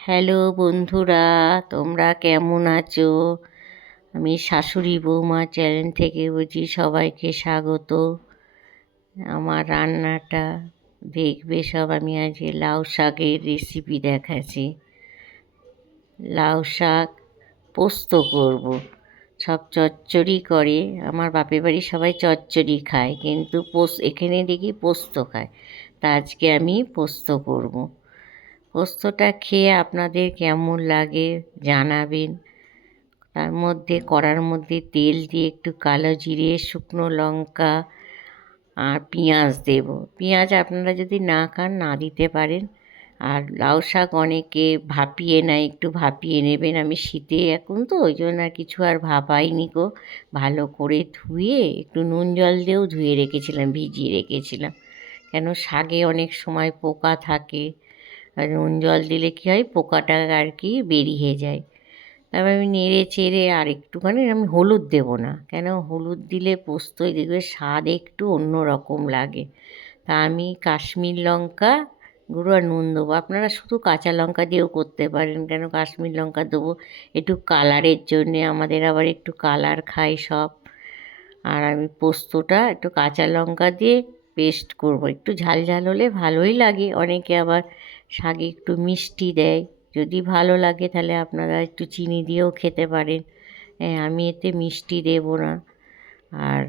Hello বন্ধুরা, তোমরা কেমন আছো? আমি শাশুড়ি বৌমা চ্যানেল থেকে বলছি, সবাইকে স্বাগত। আমার রান্নাটা দেখবে সব। আমি আজকে লাউ শাকের রেসিপি দেখাচ্ছি। লাউ শাক পোস্ত করব। সব চচ্চড়ি করে, আমার বাপের বাড়ি সবাই চচ্চড়ি খায়, কিন্তু এখানে দেখি পোস্ত খায়। তা আজকে আমি পোস্ত করব। পোস্তটা খেয়ে আপনাদের কেমন লাগে জানাবেন। তার মধ্যে কড়ার মধ্যে তেল দিয়ে একটু কালো জিরে, শুকনো লঙ্কা আর পেঁয়াজ দেব। পেঁয়াজ আপনারা যদি না খান না দিতে পারেন। আর লাউ শাক অনেকে ভাপিয়ে নেয়, একটু ভাপিয়ে নেবেন। আমি শীতে এখন তো ওই জন্য আর কিছু আর ভাপাইনি গো। ভালো করে ধুয়ে একটু নুন জল দিয়েও ধুয়ে রেখেছিলাম, ভিজিয়ে রেখেছিলাম। কেন শাকে অনেক সময় পোকা থাকে, আর নুন জল দিলে কী হয়, পোকাটা আর কি বেরিয়ে যায়। তারপর আমি নেড়ে চেড়ে আর একটুখানি আমি হলুদ দেবো না, কেন হলুদ দিলে পোস্তই দেখবে স্বাদ একটু অন্য রকম লাগে। তা আমি কাশ্মীর লঙ্কা গুঁড়ো আর নুন দেবো। আপনারা শুধু কাঁচা লঙ্কা দিয়েও করতে পারেন, কেন কাশ্মীর লঙ্কা দেবো একটু কালারের জন্যে, আমাদের আবার একটু কালার খাই সব। আর আমি পোস্তটা একটু কাঁচা লঙ্কা দিয়ে পেস্ট করব। একটু ঝাল ঝাল হলে ভালোই লাগে। অনেকে আবার শাকে একটু মিষ্টি দেয়, যদি ভালো লাগে তাহলে আপনারা একটু চিনি দিয়েও খেতে পারেন। হ্যাঁ, আমি এতে মিষ্টি দেব না। আর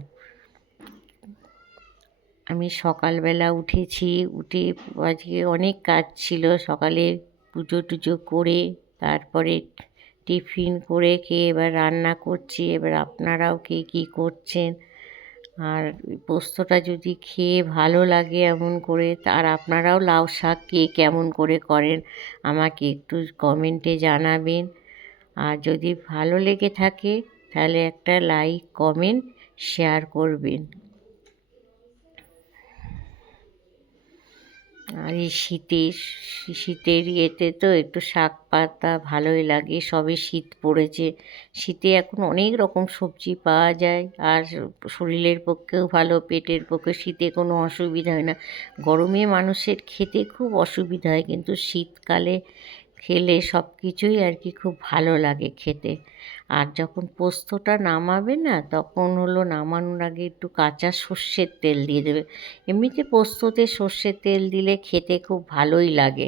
আমি সকালবেলা উঠেছি, উঠে আজকে অনেক কাজ ছিল। সকালে পুজো টুজো করে তারপরে টিফিন করে খেয়ে এবার রান্না করছি। এবার আপনারাও কে কী করছেন, আর পোস্তটা যদি খেয়ে ভালো লাগে এমন করে, আর আপনারাও লাউ শাক কে কেমন করে করেন আমাকে একটু কমেন্টে জানাবেন। আর যদি ভালো লেগে থাকে তাহলে একটা লাইক, কমেন্ট, শেয়ার করবেন। আর এই শীতের ইয়েতে তো একটু শাক পাতা ভালোই লাগে। সবে শীত পড়েছে, শীতে এখন অনেক রকম সবজি পাওয়া যায়, আর শরীরের পক্ষেও ভালো, পেটের পক্ষে শীতে কোনো অসুবিধা হয় না। গরমে মানুষের খেতে খুব অসুবিধা হয়, কিন্তু শীতকালে খেলে সব কিছুই আর কি খুব ভালো লাগে খেতে। আর যখন পোস্তটা নামাবে না, তখন হলো নামানোর আগে একটু কাঁচা সর্ষের তেল দিয়ে দেবে। এমনিতে পোস্ততে সর্ষের তেল দিলে খেতে খুব ভালোই লাগে।